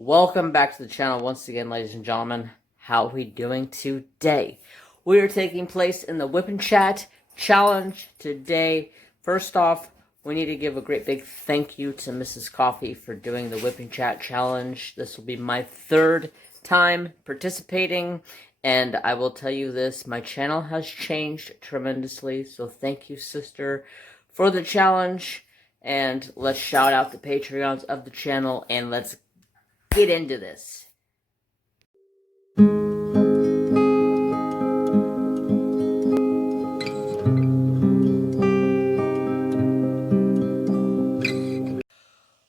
Welcome back to the channel once again, ladies and gentlemen. How are we doing today? We are taking place in the Whip and Chat challenge today. First off, we need to give a great big thank you to Mrs. Coffee for doing the Whip and Chat challenge. This will be my third time participating, and I will tell you this, my channel has changed tremendously, so thank you, sister, for the challenge. And let's shout out the Patreons of the channel, and let's get into this.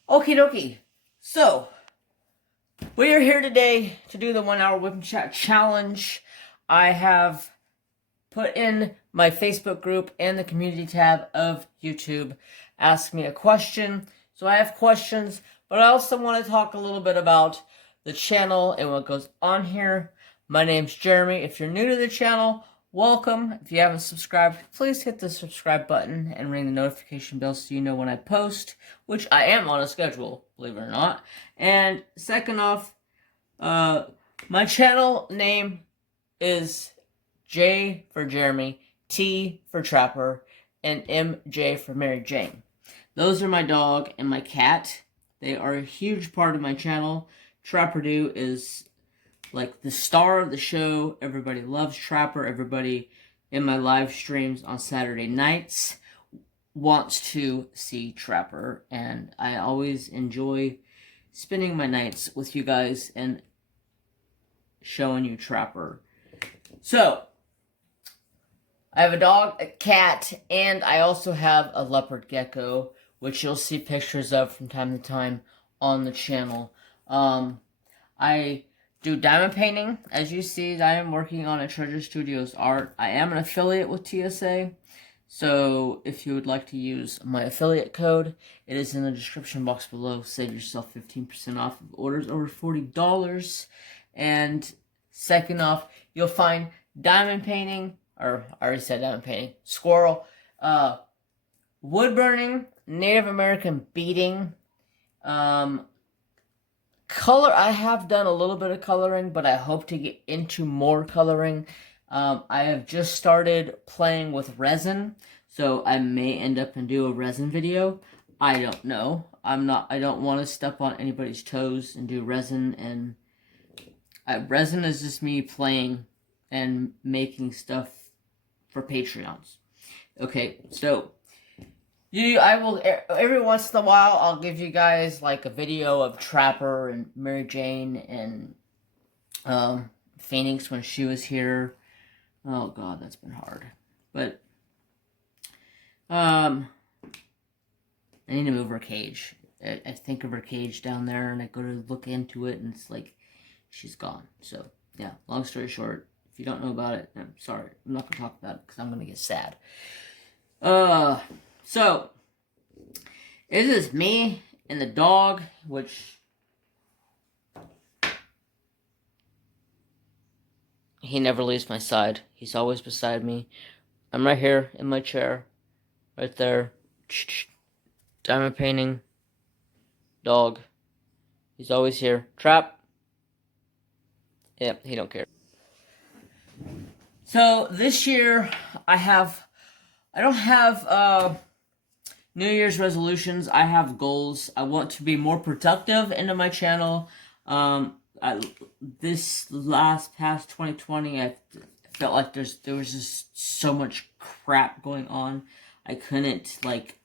Okie dokie. So, we are here today to do the 1 hour Whip and Chat challenge. I have put in my Facebook group and the community tab of YouTube. Ask me a question. So I have questions, but I also want to talk a little bit about the channel and what goes on here. My name's Jeremy. If you're new to the channel, welcome. If you haven't subscribed, please hit the subscribe button and ring the notification bell so you know when I post, which I am on a schedule, believe it or not. And second off, my channel name is J for Jeremy, T for Trapper, and MJ for Mary Jane. Those are my dog and my cat. They are a huge part of my channel. Trapper Do is like the star of the show. Everybody loves Trapper. Everybody in my live streams on Saturday nights wants to see Trapper. And I always enjoy spending my nights with you guys and showing you Trapper. So, I have a dog, a cat, and I also have a leopard gecko, which you'll see pictures of from time to time on the channel. I do diamond painting. As you see, I am working on a Treasure Studios art. I am an affiliate with TSA, so if you would like to use my affiliate code, it is in the description box below. Save yourself 15% off of orders over $40. And second off, you'll find diamond painting, or I already said diamond painting, squirrel, wood burning, Native American beading, color. I have done a little bit of coloring, but I hope to get into more coloring. I have just started playing with resin, so I may end up and do a resin video. I don't know. I don't want to step on anybody's toes and do resin, and resin is just me playing and making stuff for Patreons. Okay, so I will every once in a while I'll give you guys like a video of Trapper and Mary Jane and Phoenix when she was here. Oh god, that's been hard. But I need to move her cage. I think of her cage down there, and I go to look into it, and it's like she's gone. So yeah, long story short, if you don't know about it, I'm sorry. I'm not gonna talk about it because I'm gonna get sad. So, it is me and the dog, which he never leaves my side. He's always beside me. I'm right here in my chair, right there. Diamond painting, dog. He's always here. Trap. Yep, he don't care. So, this year, I don't have, New Year's resolutions. I have goals. I want to be more productive into my channel. This past 2020, I felt like there was just so much crap going on. I couldn't, like,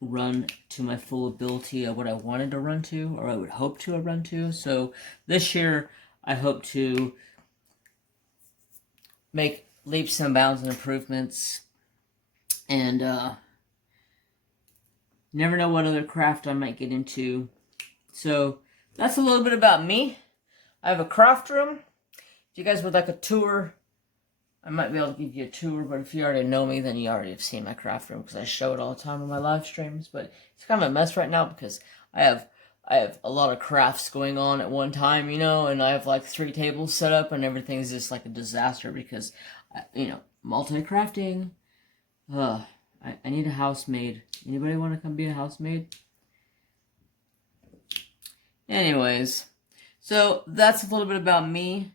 run to my full ability of what I wanted to run to, or I would hope to run to. So this year, I hope to make leaps and bounds and improvements. And, never know what other craft I might get into. So, that's a little bit about me. I have a craft room. If you guys would like a tour, I might be able to give you a tour. But if you already know me, then you already have seen my craft room, because I show it all the time on my live streams. But it's kind of a mess right now, because I have a lot of crafts going on at one time, you know. And I have like 3 tables set up, and everything's just like a disaster, because, you know, multi-crafting. I need a housemaid. Anybody want to come be a housemaid? Anyways, so that's a little bit about me.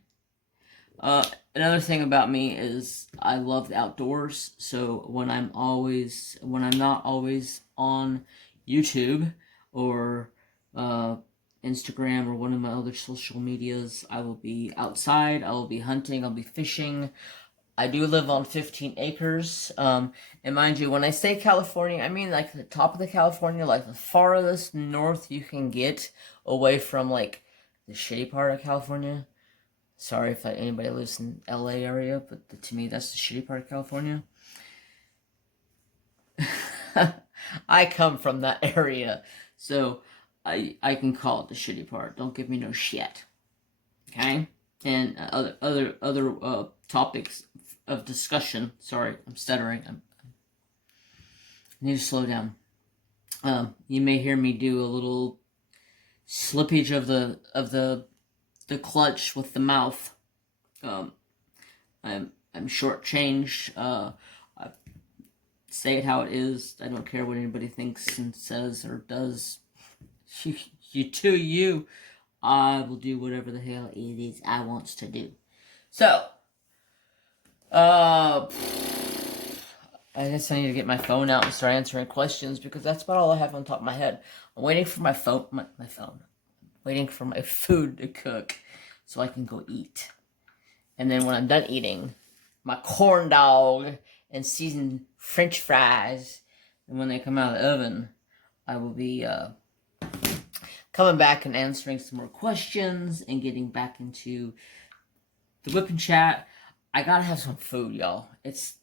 Another thing about me is I love the outdoors. So when I'm not always on YouTube or Instagram or one of my other social medias, I will be outside. I will be hunting. I'll be fishing. I do live on 15 acres. And mind you, when I say California, I mean like the top of the California, like the farthest north you can get away from like the shitty part of California. Sorry if anybody lives in LA area, but to me that's the shitty part of California. I come from that area, so I can call it the shitty part. Don't give me no shit. Okay? And other topics of discussion. Sorry, I'm stuttering. I need to slow down. You may hear me do a little slippage of the clutch with the mouth. I'm shortchanged. I say it how it is. I don't care what anybody thinks and says or does. You do you. I will do whatever the hell it is I wants to do. So, I guess I need to get my phone out and start answering questions because that's about all I have on top of my head. I'm waiting for my phone. Waiting for my food to cook so I can go eat. And then when I'm done eating, my corn dog and seasoned French fries, and when they come out of the oven, I will be coming back and answering some more questions and getting back into the whipping chat. I gotta have some food, y'all. It's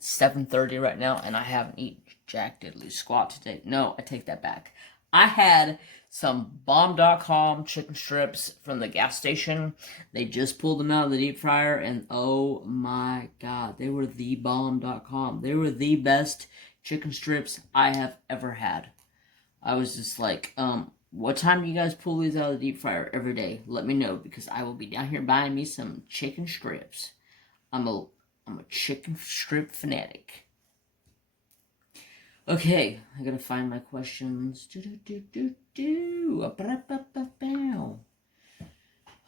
7:30 right now, and I haven't eaten jack diddly squat today. No, I take that back. I had some bomb.com chicken strips from the gas station. They just pulled them out of the deep fryer, and oh my god, they were the bomb.com. They were the best chicken strips I have ever had. I was just like, what time do you guys pull these out of the deep fryer every day? Let me know, because I will be down here buying me some chicken strips. I'm a chicken strip fanatic. Okay, I gotta find my questions.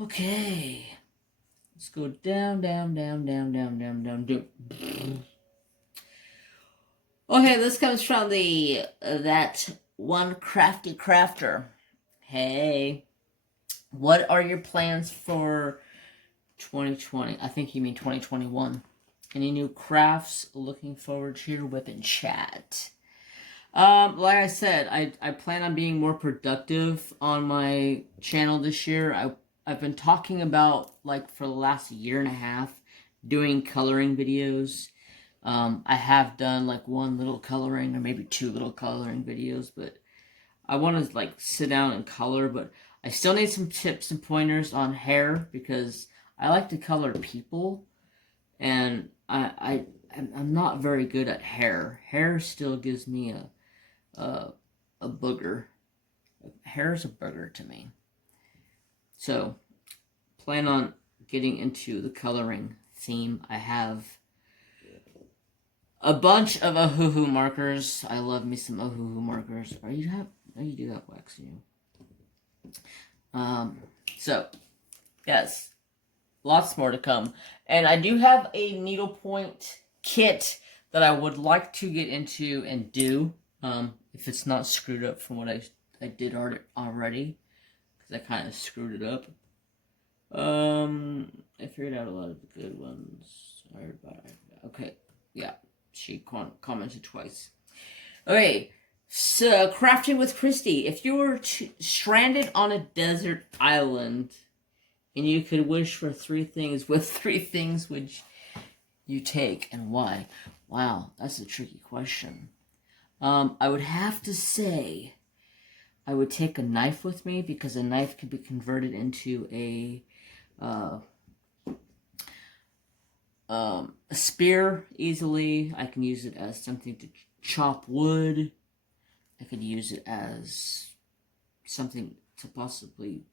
Okay. Let's go down. Okay, this comes from that one crafty crafter. Hey, what are your plans for 2020? I think you mean 2021. Any new crafts? Looking forward to your whipping chat. Like I said, I plan on being more productive on my channel this year. I've been talking about, like, for the last year and a half, doing coloring videos. I have done, like, one little coloring or maybe two little coloring videos, but I want to, like, sit down and color, but I still need some tips and pointers on hair because I like to color people, and I'm not very good at hair. Hair still gives me a booger. Hair is a booger to me. So, plan on getting into the coloring theme. I have a bunch of Ohuhu markers. I love me some Ohuhu markers. You do have wax in you. So, yes. Lots more to come. And I do have a needlepoint kit that I would like to get into and do. If it's not screwed up from what I did already. Because I kind of screwed it up. I figured out a lot of the good ones. Okay. Yeah. She commented twice. Okay. So, crafting with Kristi. If you were stranded on a desert island and you could wish for 3 things, what 3 things would you take and why? Wow, that's a tricky question. I would have to say I would take a knife with me because a knife could be converted into a spear easily. I can use it as something to chop wood. I could use it as something to possibly,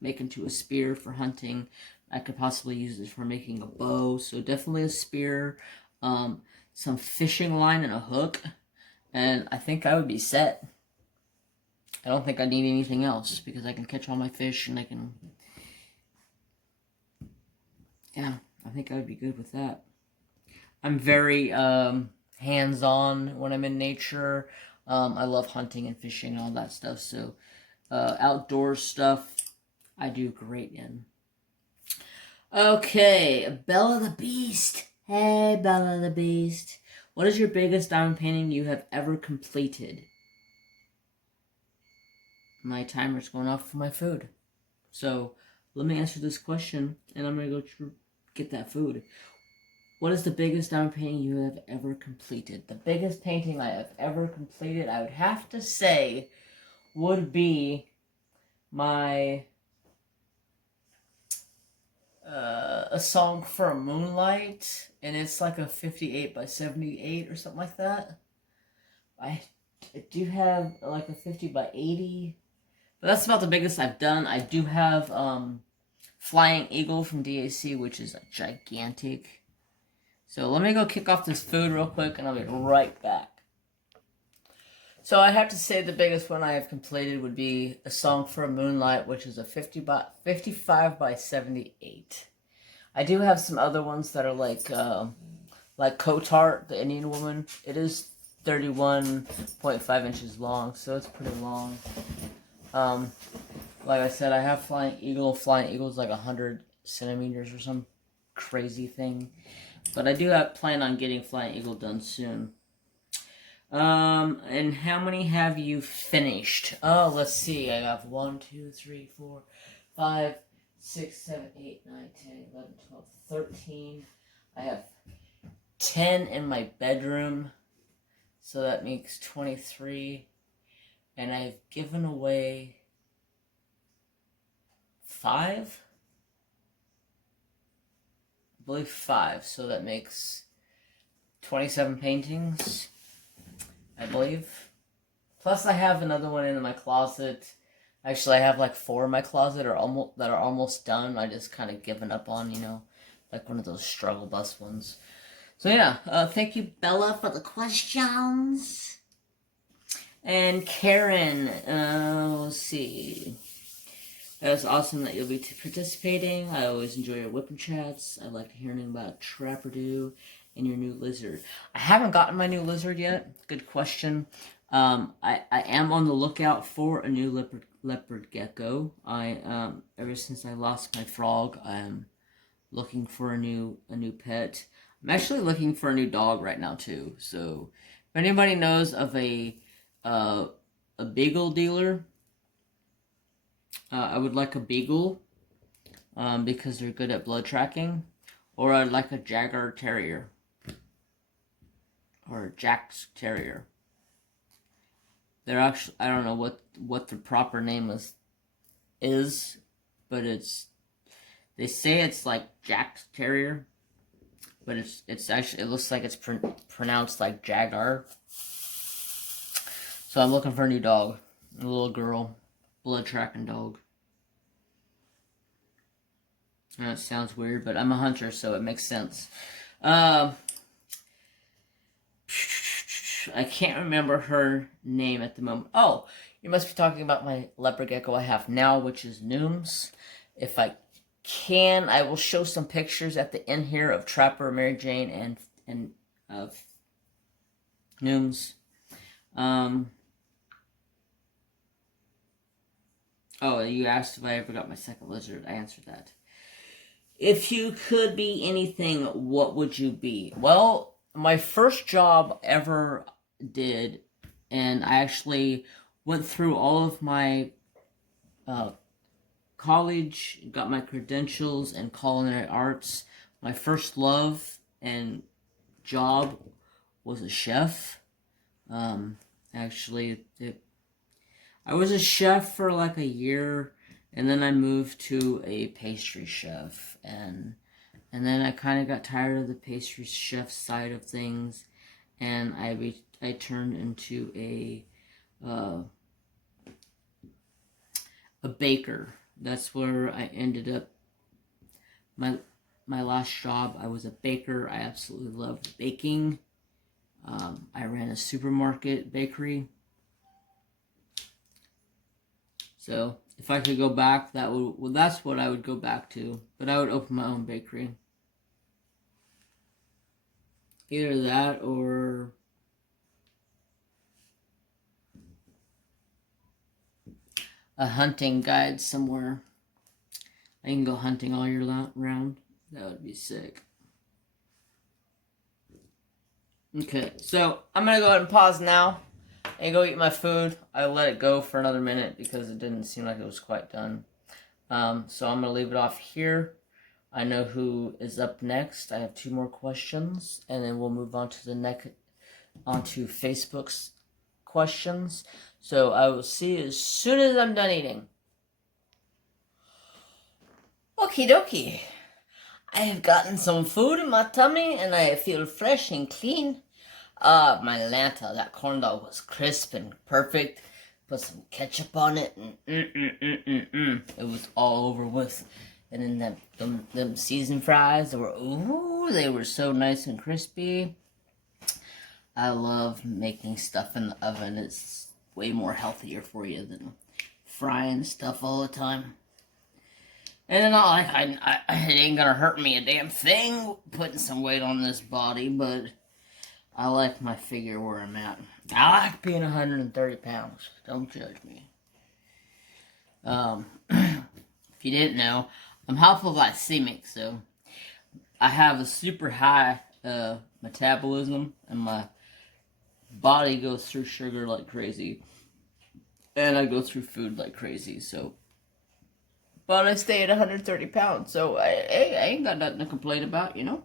make into a spear for hunting. I could possibly use it for making a bow. So definitely a spear, some fishing line and a hook. And I think I would be set. I don't think I need anything else because I can catch all my fish and I can... Yeah, I think I would be good with that. I'm very hands-on when I'm in nature. I love hunting and fishing and all that stuff. So outdoor stuff I do great in. Okay, Bella the Beast. Hey, Bella the Beast. What is your biggest diamond painting you have ever completed? My timer's going off for my food. So let me answer this question, and I'm going to go get that food. What is the biggest diamond painting you have ever completed? The biggest painting I have ever completed, I would have to say, would be my A Song for Moonlight, and it's like a 58 by 78 or something like that. I do have like a 50 by 80, but that's about the biggest I've done. I do have Flying Eagle from DAC, which is a gigantic. So let me go kick off this food real quick, and I'll be right back. So I have to say the biggest one I have completed would be A Song for Moonlight, which is a 55 by 78. I do have some other ones that are like Kotart, the Indian woman. It is 31.5 inches long, so it's pretty long. Like I said, I have Flying Eagle. Flying Eagle's like 100 centimeters or some crazy thing. But I do plan on getting Flying Eagle done soon. And how many have you finished? Oh, let's see. I have 1, 2, 3, 4, 5, 6, 7, 8, 9, 10, 11, 12, 13. I have 10 in my bedroom. So that makes 23. And I've given away 5? I believe 5. So that makes 27 paintings, I believe. Plus I have another one in my closet. Actually, I have like 4 in my closet that are almost done. I just kind of given up on, you know, like one of those struggle bus ones. So yeah, thank you, Bella, for the questions. And Karen, let's see. It's awesome that you'll be participating. I always enjoy your whipping chats. I like hearing about Trapperdo and your new lizard. I haven't gotten my new lizard yet. Good question. I am on the lookout for a new leopard gecko. Ever since I lost my frog, I'm looking for a new pet. I'm actually looking for a new dog right now too. So if anybody knows of a beagle dealer, I would like a beagle because they're good at blood tracking, or I'd like a Jaguar Terrier or a Jack's Terrier. They're actually, I don't know what the proper name is, but they say it's like Jack's Terrier, but it's actually, it looks like it's pronounced like Jaguar. So I'm looking for a new dog, a little girl, blood tracking dog. I know it sounds weird, but I'm a hunter, so it makes sense. I can't remember her name at the moment. Oh, you must be talking about my leopard gecko I have now, which is Nooms. If I can, I will show some pictures at the end here of Trapper, Mary Jane, and of Nooms. Oh, you asked if I ever got my second lizard. I answered that. If you could be anything, what would you be? Well, my first job ever did, and I actually went through all of my college, got my credentials in culinary arts. My first love and job was a chef. Actually, I was a chef for like a year, and then I moved to a pastry chef, and then I kind of got tired of the pastry chef side of things, and I turned into a baker. That's where I ended up. My last job, I was a baker. I absolutely loved baking. I ran a supermarket bakery. So if I could go back, that's what I would go back to. But I would open my own bakery. Either that or a hunting guide somewhere. I can go hunting all year round. That would be sick. Okay, so I'm going to go ahead and pause now and go eat my food. I let it go for another minute because it didn't seem like it was quite done. So I'm going to leave it off here. I know who is up next. I have 2 more questions, and then we'll move on to onto Facebook's questions. So I will see you as soon as I'm done eating. Okie dokie. I have gotten some food in my tummy, and I feel fresh and clean. My Lanta, that corn dog was crisp and perfect. Put some ketchup on it, and it was all over with. And then them seasoned fries, they were so nice and crispy. I love making stuff in the oven. It's way more healthier for you than frying stuff all the time. And then it ain't gonna hurt me a damn thing putting some weight on this body, but I like my figure where I'm at. I like being 130 pounds. Don't judge me. If you didn't know, I'm hypoglycemic, so I have a super high metabolism, and my body goes through sugar like crazy, and I go through food like crazy. So, but I stay at 130 pounds, so I ain't got nothing to complain about, you know.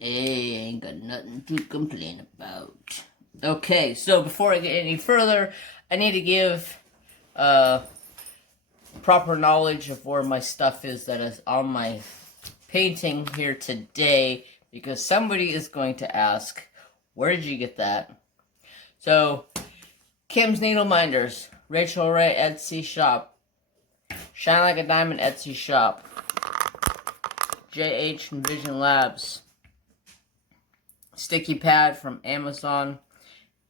I ain't got nothing to complain about. Okay, so before I get any further, I need to give proper knowledge of where my stuff is that is on my painting here today, because somebody is going to ask, where did you get that? So, Kim's Needle Minders, Rachel Ray Etsy shop, Shine Like a Diamond Etsy shop, JH and Vision Labs, Sticky Pad from Amazon,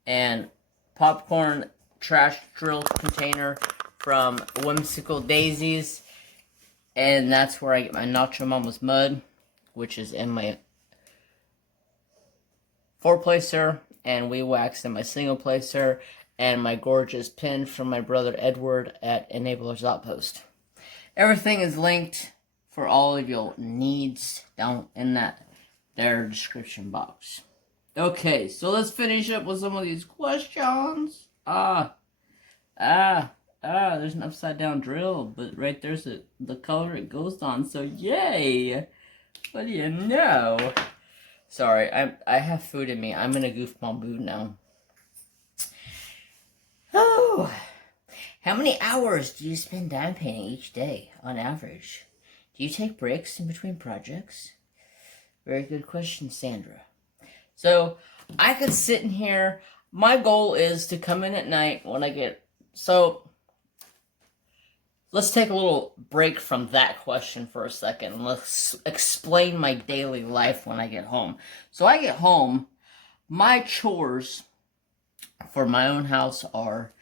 and popcorn trash drill container from Whimsicaldaisys, and that's where I get my Notcha Mama's mud, which is in my 4-placer, and WeeWax in my single-placer, and my gorgeous pin from my brother Edward at Enabler's Outpost. Everything is linked for all of your needs down in their description box. Okay, so let's finish up with some of these questions. There's an upside down drill, but right there's the color it goes on, so yay! What do you know? Sorry, I have food in me. I'm in a goofball mood now. Oh, how many hours do you spend diamond painting each day, on average? Do you take breaks in between projects? Very good question, Sandra. So, I could sit in here. My goal is to come in at night when I get... So, let's take a little break from that question for a second, and let's explain my daily life when I get home. So, I get home. My chores for my own house are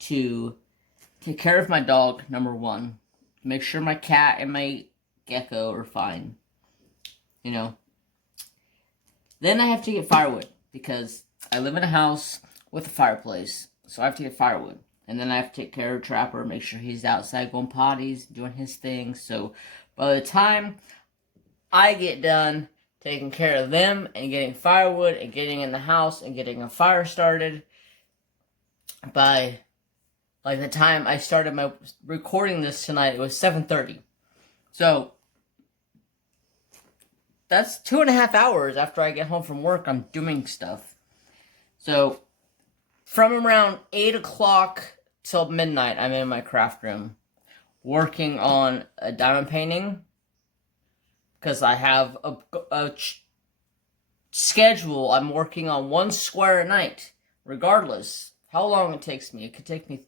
to take care of my dog, number 1. Make sure my cat and my gecko are fine. You know. Then I have to get firewood, because I live in a house with a fireplace, so I have to get firewood. And then I have to take care of Trapper, make sure he's outside going potties, doing his thing. So by the time I get done taking care of them and getting firewood and getting in the house and getting a fire started, by like the time I started my recording this tonight, it was 7:30. So that's 2.5 hours after I get home from work. I'm doing stuff. So from around 8 o'clock till midnight, I'm in my craft room working on a diamond painting, because I have a schedule. I'm working on 1 square a night, regardless how long it takes me. It could take me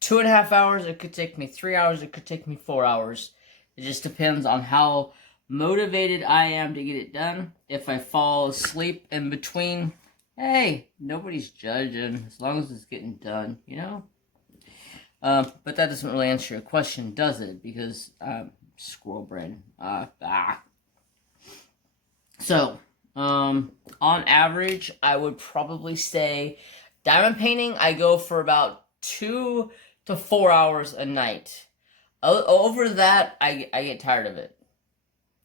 2.5 hours, it could take me 3 hours, it could take me 4 hours. It just depends on how motivated I am to get it done. If I fall asleep in between, hey, nobody's judging, as long as it's getting done, you know? But that doesn't really answer your question, does it? Because, squirrel brain. So, on average, I would probably say diamond painting, I go for about 2 to 4 hours a night. Over that, I get tired of it.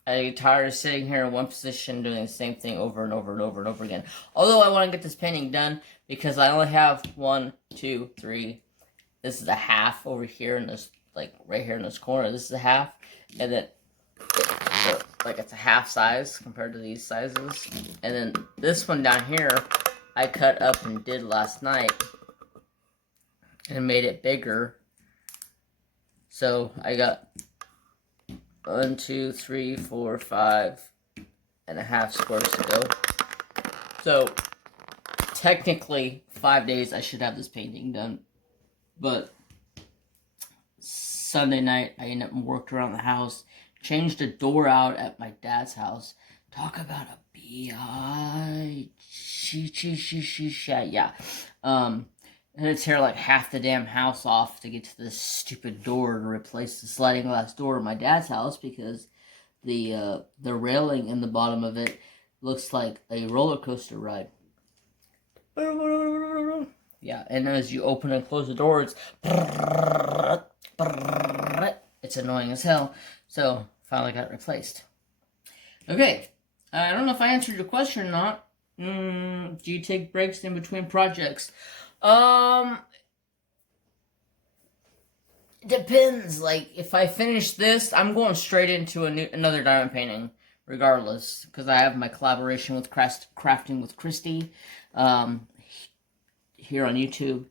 I get tired of sitting here in one position doing the same thing over and over and over and over again. Although I want to get this painting done because I only have 1, 2, 3. This is a half over here in this, like right here in this corner. This is a half, and then like it's a half size compared to these sizes. And then this one down here, I cut up and did last night and made it bigger. So I got 1, 2, 3, 4, 5.5 squares to go. So technically 5 days I should have this painting done. But Sunday night I ended up and worked around the house, changed a door out at my dad's house. Talk about a bitch. Yeah. And it's tear like half the damn house off to get to this stupid door to replace the sliding glass door in my dad's house because the railing in the bottom of it looks like a roller coaster ride. Yeah, and as you open and close the door, it's annoying as hell. So finally got it replaced. Okay, I don't know if I answered your question or not. Do you take breaks in between projects? Depends. Like, if I finish this, I'm going straight into another diamond painting, regardless, because I have my collaboration with Crafting with Kristi, here on YouTube.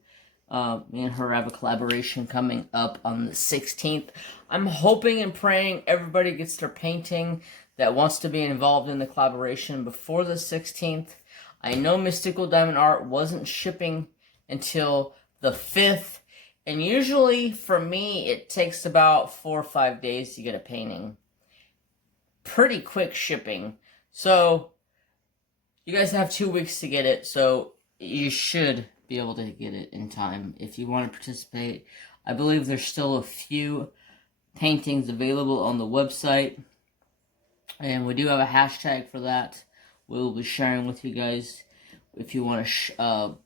Me and her have a collaboration coming up on the 16th. I'm hoping and praying everybody gets their painting that wants to be involved in the collaboration before the 16th. I know Mystical Diamond Art wasn't shipping until the 5th, and usually for me it takes about 4 or 5 days to get a painting. Pretty quick shipping. So you guys have 2 weeks to get it, so you should be able to get it in time if you want to participate. I believe there's still a few paintings available on the website, and we do have a hashtag for that. We'll be sharing with you guys if you want to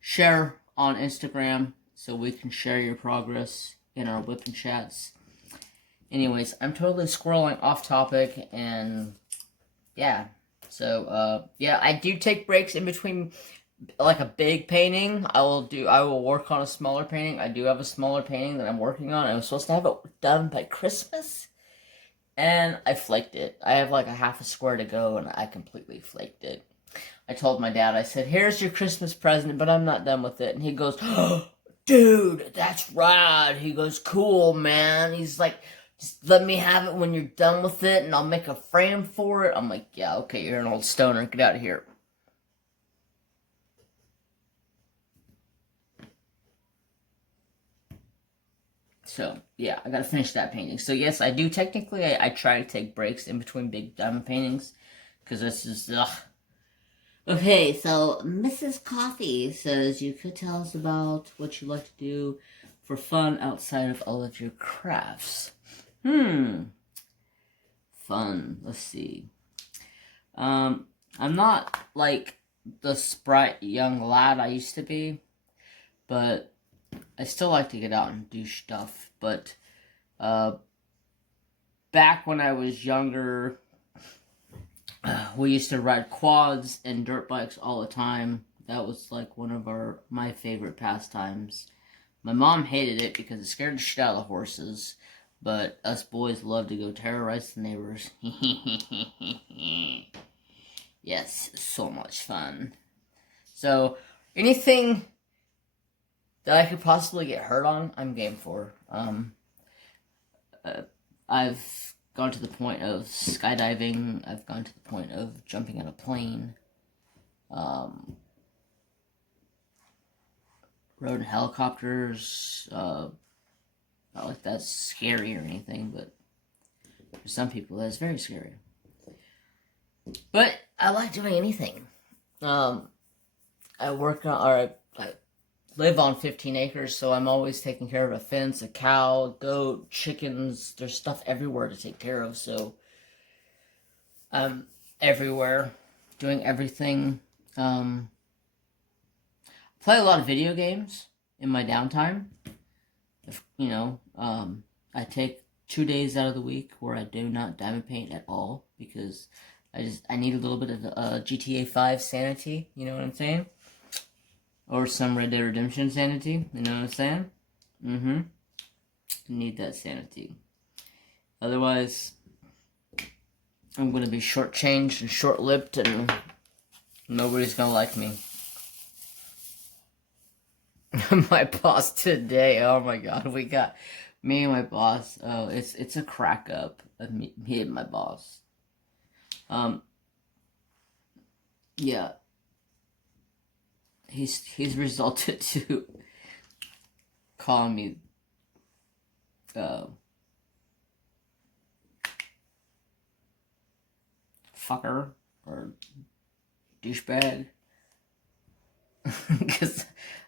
share on Instagram so we can share your progress in our whipping chats. Anyways, I'm totally squirreling off topic, and yeah. So yeah, I do take breaks in between, like a big painting. I will work on a smaller painting. I do have a smaller painting that I'm working on. I was supposed to have it done by Christmas, and I flaked it. I have like a half a square to go, and I completely flaked it. I told my dad, I said, here's your Christmas present, but I'm not done with it. And he goes, oh, dude, that's rad. He goes, cool, man. He's like, just let me have it when you're done with it, and I'll make a frame for it. I'm like, yeah, okay, you're an old stoner. Get out of here. So, yeah, I gotta finish that painting. So, yes, I do technically, I try to take breaks in between big diamond paintings, because this is, ugh. Okay, so Mrs. Coffee says you could tell us about what you like to do for fun outside of all of your crafts. Fun. Let's see. I'm not like the sprite young lad I used to be, but I still like to get out and do stuff. But back when I was younger, we used to ride quads and dirt bikes all the time. That was like one of my favorite pastimes. My mom hated it because it scared the shit out of the horses, but us boys loved to go terrorize the neighbors. Yes, so much fun. So, anything that I could possibly get hurt on, I'm game for. I've gone to the point of skydiving. I've gone to the point of jumping out of a plane. Rode in helicopters. Not like that's scary or anything, but for some people that's very scary. But I like doing anything. I work on, or I live on 15 acres, so I'm always taking care of a fence, a cow, a goat, chickens. There's stuff everywhere to take care of, so I'm everywhere, doing everything. Play a lot of video games in my downtime. If, you know, I take 2 days out of the week where I do not diamond paint at all because I need a little bit of GTA 5 sanity, you know what I'm saying? Or some Red Dead Redemption sanity, you know what I'm saying? Mm-hmm. Need that sanity. Otherwise, I'm gonna be shortchanged and short-lived and nobody's gonna like me. My boss today, oh my god, we got me and my boss. Oh, it's a crack up of me and my boss. Yeah, he's resulted to calling me fucker or douchebag because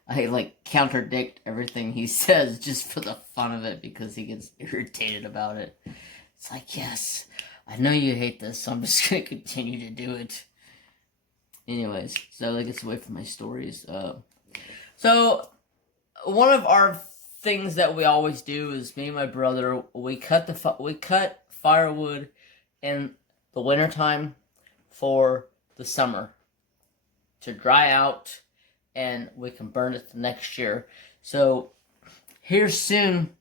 I like contradict everything he says just for the fun of it because he gets irritated about it. It's like, yes, I know you hate this, so I'm just gonna continue to do it. Anyways, so that gets away from my stories. So one of our things that we always do is me and my brother, we cut firewood in the wintertime for the summer to dry out, and we can burn it the next year. So here soon,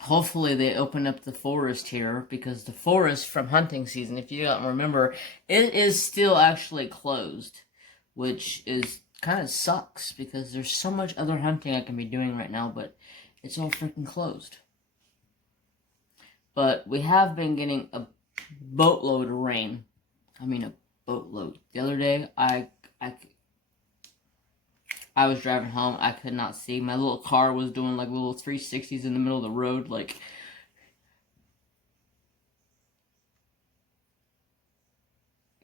hopefully they open up the forest here, because the forest from hunting season, if you don't remember, it is still actually closed, which is kind of sucks because there's so much other hunting I can be doing right now, but it's all freaking closed. But we have been getting a boatload of rain. I mean, a boatload. The other day, I was driving home. I could not see. My little car was doing like little 360s in the middle of the road. Like,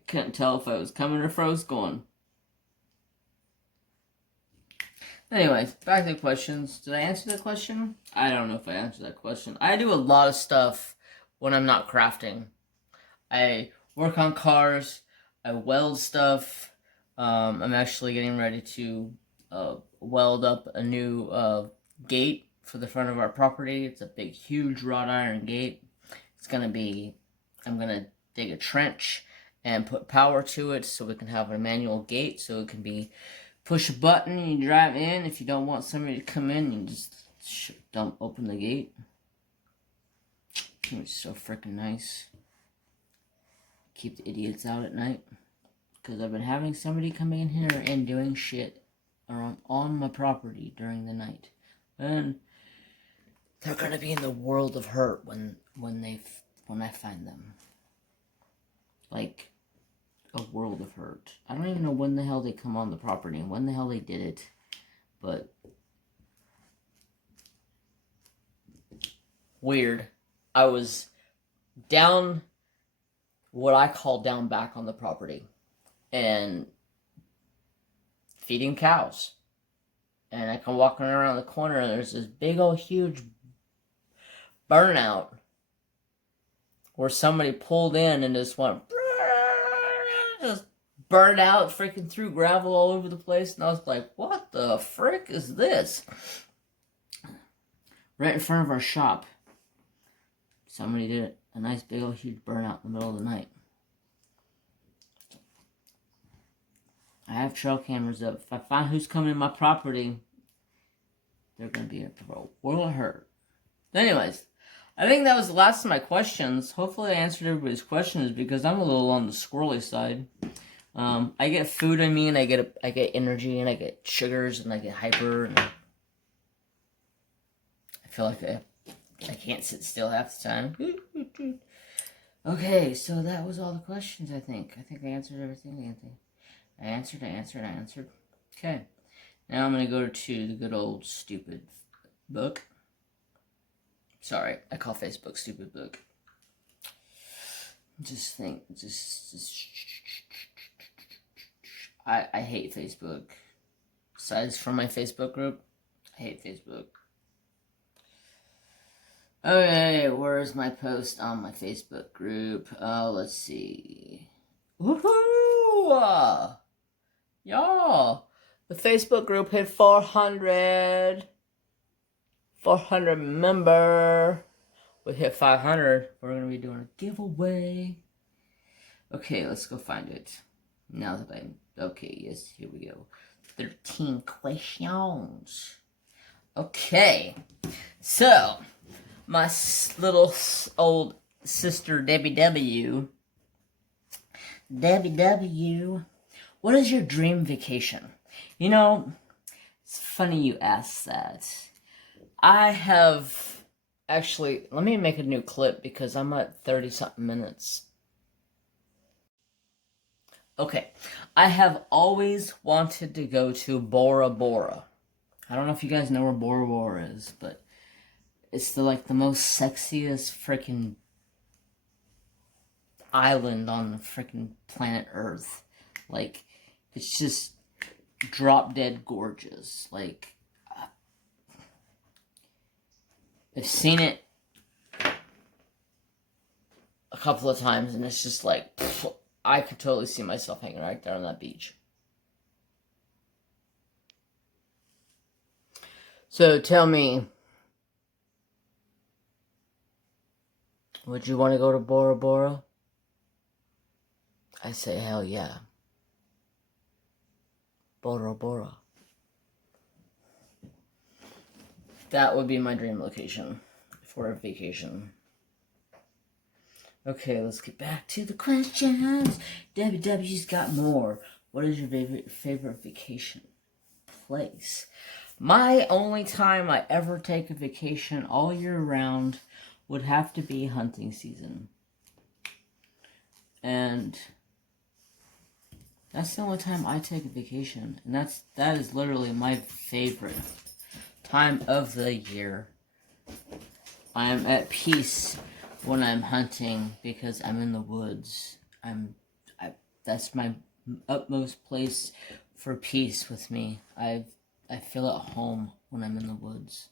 couldn't tell if I was coming or if I was going. Anyways, back to the questions. Did I answer that question? I don't know if I answered that question. I do a lot of stuff when I'm not crafting. I work on cars. I weld stuff. I'm actually getting ready to weld up a new gate for the front of our property. It's a big, huge wrought iron gate. It's gonna be, I'm gonna dig a trench and put power to it so we can have a manual gate, so it can be push a button and you drive in. If you don't want somebody to come in, you just don't open the gate. It's so freaking nice. Keep the idiots out at night. Because I've been having somebody come in here and doing shit on my property during the night. And they're gonna be in the world of hurt when I find them. Like, a world of hurt. I don't even know when the hell they come on the property and when the hell they did it. But weird. I was down, what I call down back on the property, and feeding cows. And I come walking around the corner and there's this big old huge burnout where somebody pulled in and just went, just burned out, freaking threw gravel all over the place. And I was like, what the frick is this? Right in front of our shop. Somebody did a nice big old huge burnout in the middle of the night. I have trail cameras up. If I find who's coming in my property, they're going to be a world of hurt. Anyways, I think that was the last of my questions. Hopefully I answered everybody's questions because I'm a little on the squirrely side. I get food in me, and I get energy, and I get sugars, and I get hyper, and I feel like I can't sit still half the time. Okay, so that was all the questions, I think. I think I answered everything. I answered. Okay. Now I'm going to go to the good old stupid book. Sorry, I call Facebook stupid book. I hate Facebook size from my Facebook group. I hate Facebook. Okay, where's my post on my Facebook group? Let's see. Woohoo! Y'all, the Facebook group hit 400 member. We hit 500. We're gonna be doing a giveaway. Okay, let's go find it. Now that okay, yes, here we go. 13 questions. Okay, so my little old sister Debbie W. What is your dream vacation? You know, it's funny you ask that. I have actually, let me make a new clip because I'm at 30-something minutes. Okay, I have always wanted to go to Bora Bora. I don't know if you guys know where Bora Bora is, but it's the most sexiest freaking island on the freaking planet Earth. Like, it's just drop dead gorgeous. Like, I've seen it a couple of times, and it's just like, pff, I could totally see myself hanging right there on that beach. So tell me, would you want to go to Bora Bora? I say hell yeah. Bora Bora. That would be my dream location for a vacation. Okay, let's get back to the questions. WW's got more. What is your favorite vacation place? My only time I ever take a vacation all year round would have to be hunting season. And that's the only time I take a vacation. And that is literally my favorite time of the year. I am at peace when I'm hunting because I'm in the woods. That's my utmost place for peace with me. I feel at home when I'm in the woods.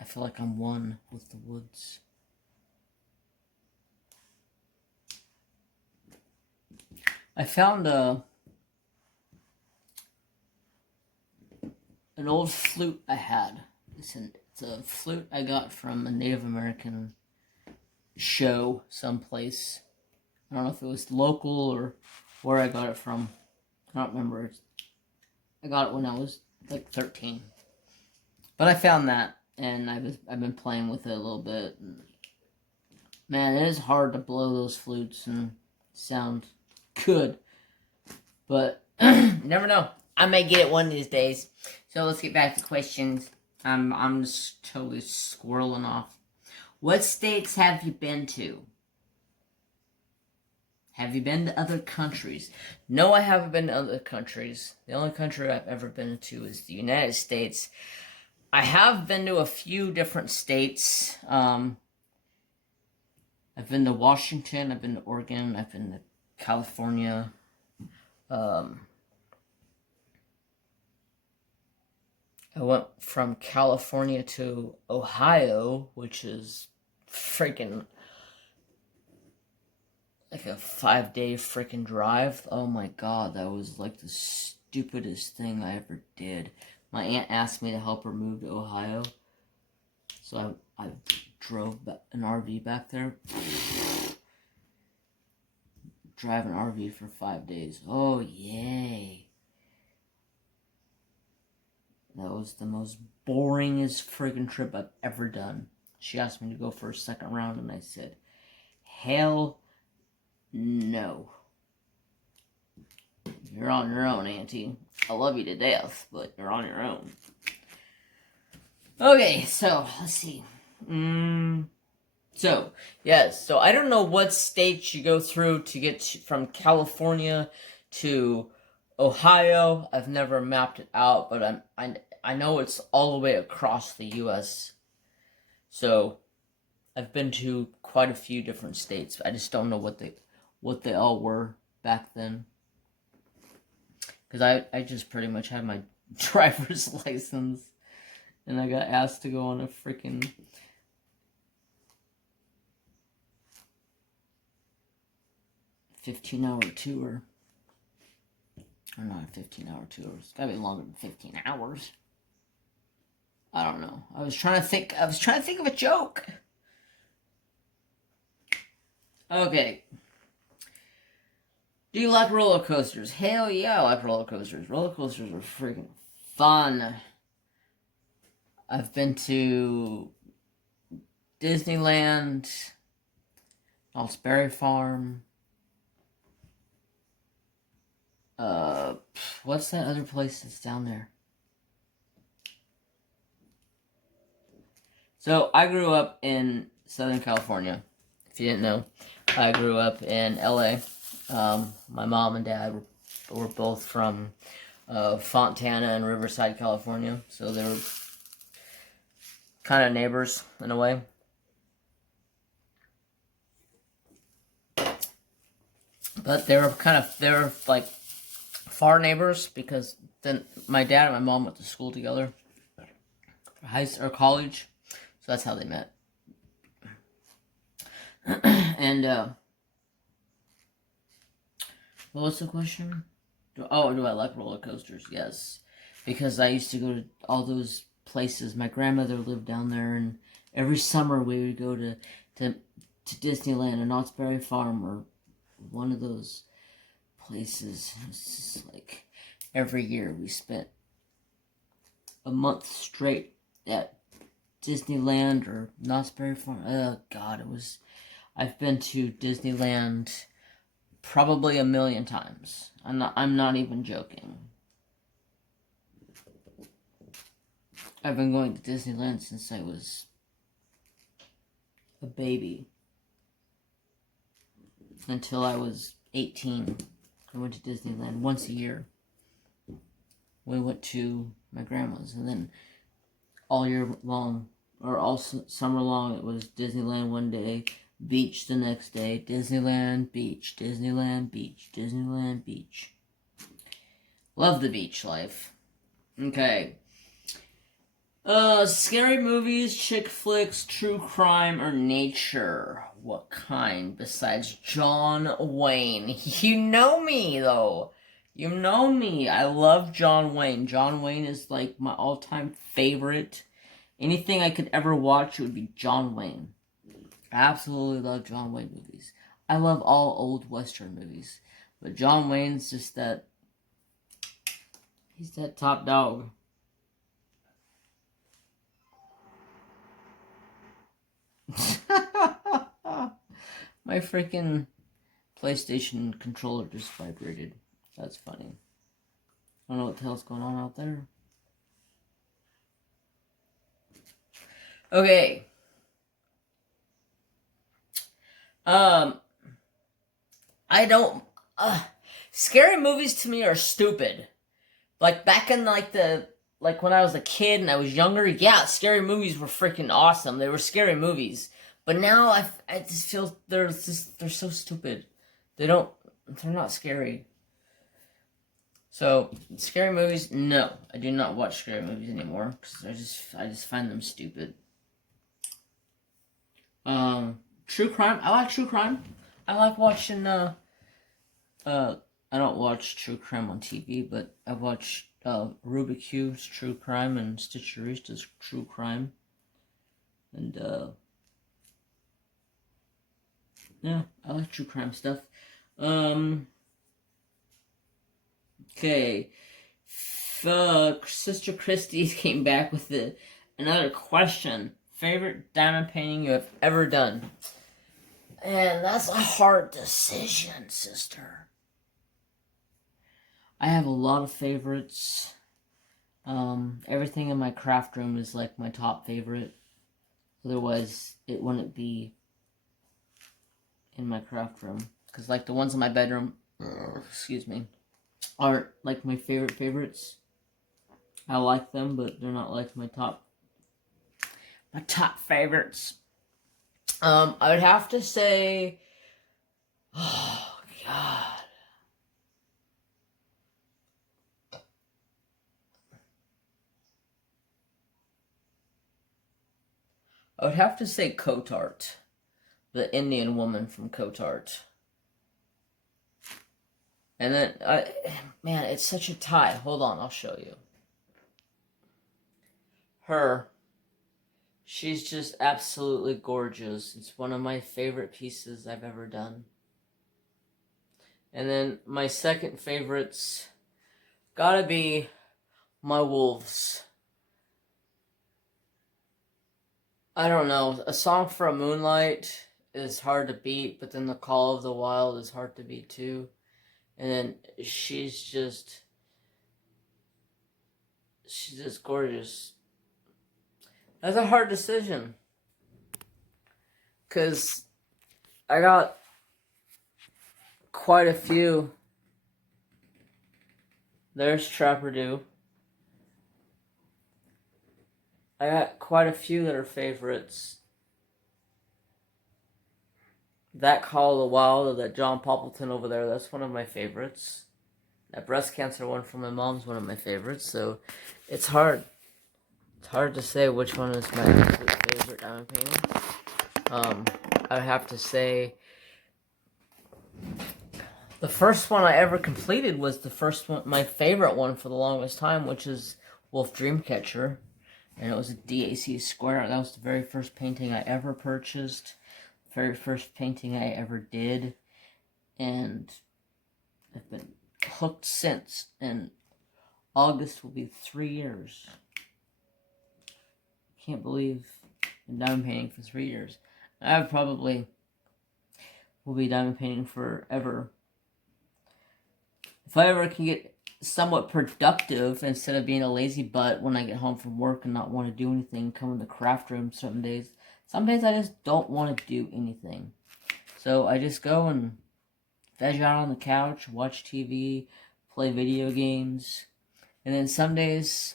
I feel like I'm one with the woods. I found an old flute I had. It's a flute I got from a Native American show someplace. I don't know if it was local or where I got it from. I don't remember. I got it when I was like 13. But I found that, and I've been playing with it a little bit. And man, it is hard to blow those flutes and sound good. But you never know. I may get it one of these days. So let's get back to questions. I'm just totally squirreling off. What states have you been to? Have you been to other countries? No, I haven't been to other countries. The only country I've ever been to is the United States. I have been to a few different states. I've been to Washington. I've been to Oregon. I've been to California. I went from California to Ohio, which is freaking like a 5-day freaking drive. Oh my god, that was like the stupidest thing I ever did. My aunt asked me to help her move to Ohio, so I drove an RV back there. Drive an RV for 5 days. Oh yay. That was the most boringest friggin' trip I've ever done. She asked me to go for a second round, and I said, hell no. You're on your own, Auntie. I love you to death, but you're on your own. Okay, so, let's see. So, yes, so I don't know what states you go through to get from California to Ohio. I've never mapped it out, but I know it's all the way across the U.S. So, I've been to quite a few different states. I just don't know what they all were back then. Because I just pretty much had my driver's license. And I got asked to go on a freaking 15-hour tour. Or not a 15-hour tour. It's gotta be longer than 15 hours. I don't know. I was trying to think of a joke. Okay. Do you like roller coasters? Hell yeah, I like roller coasters. Roller coasters are freaking fun. I've been to Disneyland, Knott's Berry Farm. What's that other place that's down there? So, I grew up in Southern California. If you didn't know, I grew up in LA. My mom and dad were both from Fontana and Riverside, California. So they were kind of neighbors in a way. But they were like far neighbors because then my dad and my mom went to school together, or college. So that's how they met. And what was the question? Do I like roller coasters? Yes, because I used to go to all those places. My grandmother lived down there, and every summer we would go to Disneyland or Knott's Berry Farm or one of those places. It's just like every year we spent a month straight at Disneyland or Knott's Berry Farm. Oh God, I've been to Disneyland probably 1,000,000 times. I'm not even joking. I've been going to Disneyland since I was a baby. Until I was 18. I went to Disneyland once a year. We went to my grandma's, and then all year long, or all summer long, it was Disneyland one day, beach the next day, Disneyland, beach, Disneyland, beach, Disneyland, beach. Love the beach life. Okay. Scary movies, chick flicks, true crime, or nature. What kind besides John Wayne? You know me, though. You know me. I love John Wayne. John Wayne is like my all-time favorite. Anything I could ever watch would be John Wayne. I absolutely love John Wayne movies. I love all old Western movies. But John Wayne's just that... He's that top dog. My freaking PlayStation controller just vibrated. That's funny. I don't know what the hell's going on out there. Okay. I don't... scary movies to me are stupid. Like, back in, like when I was a kid and I was younger, yeah, scary movies were freaking awesome. They were scary movies. But now I just feel they're so stupid. They're not scary. So, scary movies, no. I do not watch scary movies anymore. Because I just find them stupid. True crime. I like true crime. I like watching, I don't watch true crime on TV, but I watch, Rubik Cube's True Crime and Stitcherista's True Crime. And, yeah, I like true crime stuff. Okay. Sister Kristi came back with another question. Favorite diamond painting you have ever done? And that's a hard decision, sister. I have a lot of favorites. Everything in my craft room is like my top favorite. Otherwise, it wouldn't be in my craft room. Because like the ones in my bedroom, excuse me, aren't like my favorites. I like them, but they're not like my top favorites. I would have to say, oh God, I would have to say coat art. The Indian woman from coat art. And then, man, it's such a tie. Hold on, I'll show you. Her. She's just absolutely gorgeous. It's one of my favorite pieces I've ever done. And then my second favorites gotta be my wolves. I don't know. A Song for a Moonlight is hard to beat, but then The Call of the Wild is hard to beat too. And then she's just gorgeous. That's a hard decision. Because I got quite a few. There's Trapperdo. I got quite a few that are favorites. That Call of the Wild, or that John Poppleton over there, that's one of my favorites. That breast cancer one from my mom's one of my favorites, so it's hard. It's hard to say which one is my absolute favorite diamond painting. I would have to say the first one I ever completed was the first one, my favorite one for the longest time, which is Wolf Dreamcatcher. And it was a DAC square. That was the very first painting I ever purchased. Very first painting I ever did. And I've been hooked since. And August will be 3 years. Can't believe I've been diamond painting for 3 years. I probably will be diamond painting forever. If I ever can get somewhat productive instead of being a lazy butt when I get home from work and not want to do anything, come in the craft room some days. Some days I just don't want to do anything. So I just go and veg out on the couch, watch TV, play video games. And then some days,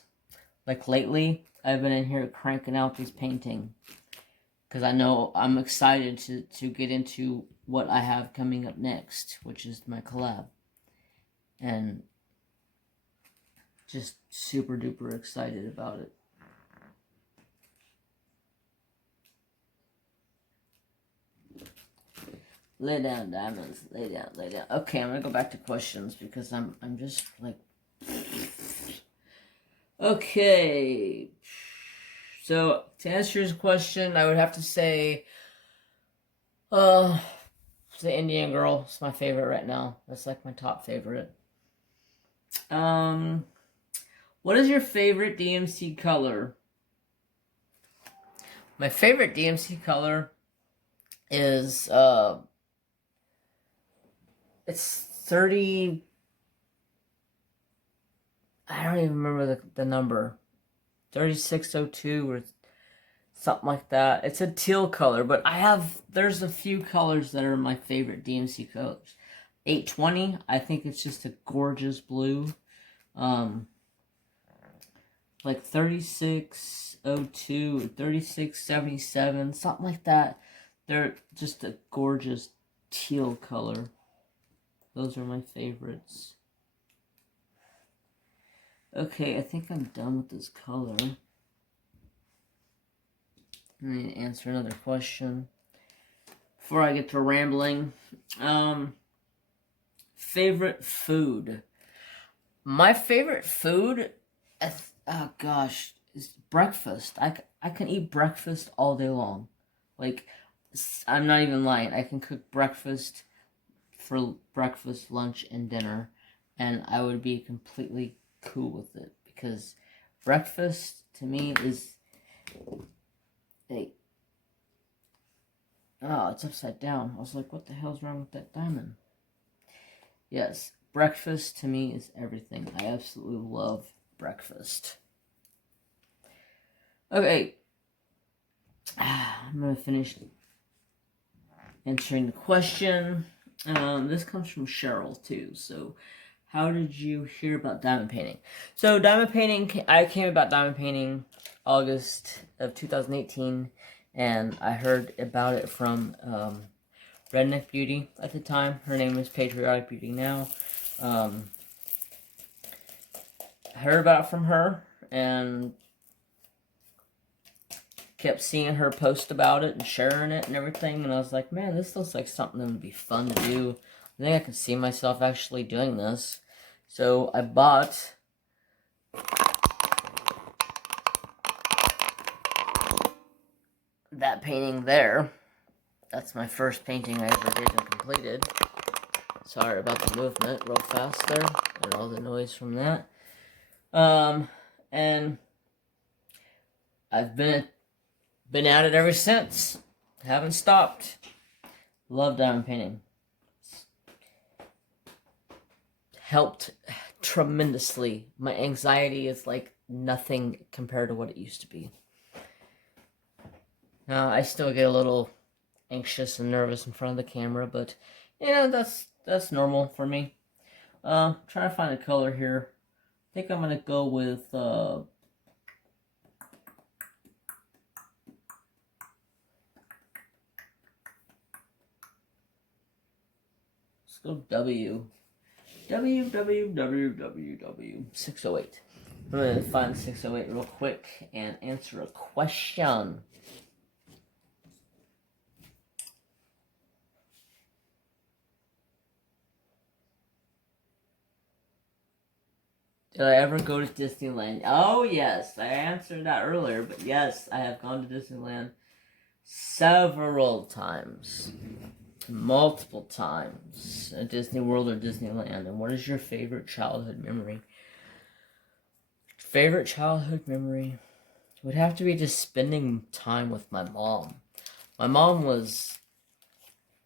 like lately, I've been in here cranking out this painting. Because I know I'm excited to get into what I have coming up next, which is my collab. And just super duper excited about it. Lay down, diamonds. Lay down, lay down. Okay, I'm gonna go back to questions because I'm just like. Okay. So to answer your question, I would have to say, the Indian girl is my favorite right now. That's like my top favorite. What is your favorite DMC color? My favorite DMC color is, it's 30, I don't even remember the number, 3602 or something like that. It's a teal color, but there's a few colors that are my favorite DMC colors. 820, I think it's just a gorgeous blue. Like 3602, 3677, something like that. They're just a gorgeous teal color. Those are my favorites. Okay, I think I'm done with this color. I need to answer another question before I get to rambling. Favorite food. My favorite food, oh gosh, is breakfast. I can eat breakfast all day long. Like, I'm not even lying. I can cook breakfast for breakfast, lunch, and dinner, and I would be completely cool with it, because breakfast to me is oh, it's upside down. I was like, what the hell's wrong with that diamond? Yes, breakfast to me is everything. I absolutely love breakfast. Okay, I'm gonna finish answering the question. This comes from Cheryl too. So, how did you hear about diamond painting? So, diamond painting, I came about diamond painting August of 2018, and I heard about it from Redneck Beauty at the time. Her name is Patriotic Beauty now. I heard about it from her and kept seeing her post about it and sharing it and everything, and I was like, man, this looks like something that would be fun to do. I think I can see myself actually doing this. So I bought that painting there. That's my first painting I ever did and completed. Sorry about the movement real fast there and all the noise from that. And I've been at it ever since. Haven't stopped. Love diamond painting. Helped tremendously. My anxiety is like nothing compared to what it used to be. Now, I still get a little anxious and nervous in front of the camera, but you know, that's normal for me. Trying to find a color here. I think I'm gonna go with let's go W 608. I'm gonna find 608 real quick and answer a question. Did I ever go to Disneyland? Oh, yes. I answered that earlier, but yes, I have gone to Disneyland several times. Multiple times. At Disney World or Disneyland. And what is your favorite childhood memory? Favorite childhood memory would have to be just spending time with my mom. My mom was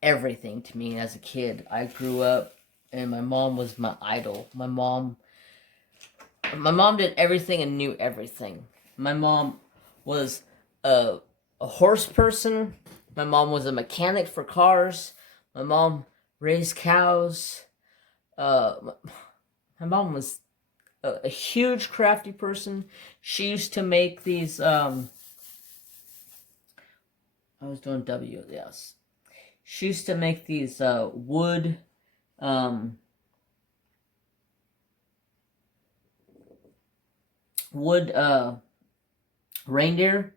everything to me as a kid. I grew up and my mom was my idol. My mom did everything and knew everything. My mom was a horse person. My mom was a mechanic for cars. My mom raised cows. My mom was a huge crafty person. She used to make these, I was doing W, yes. She used to make these wood, reindeer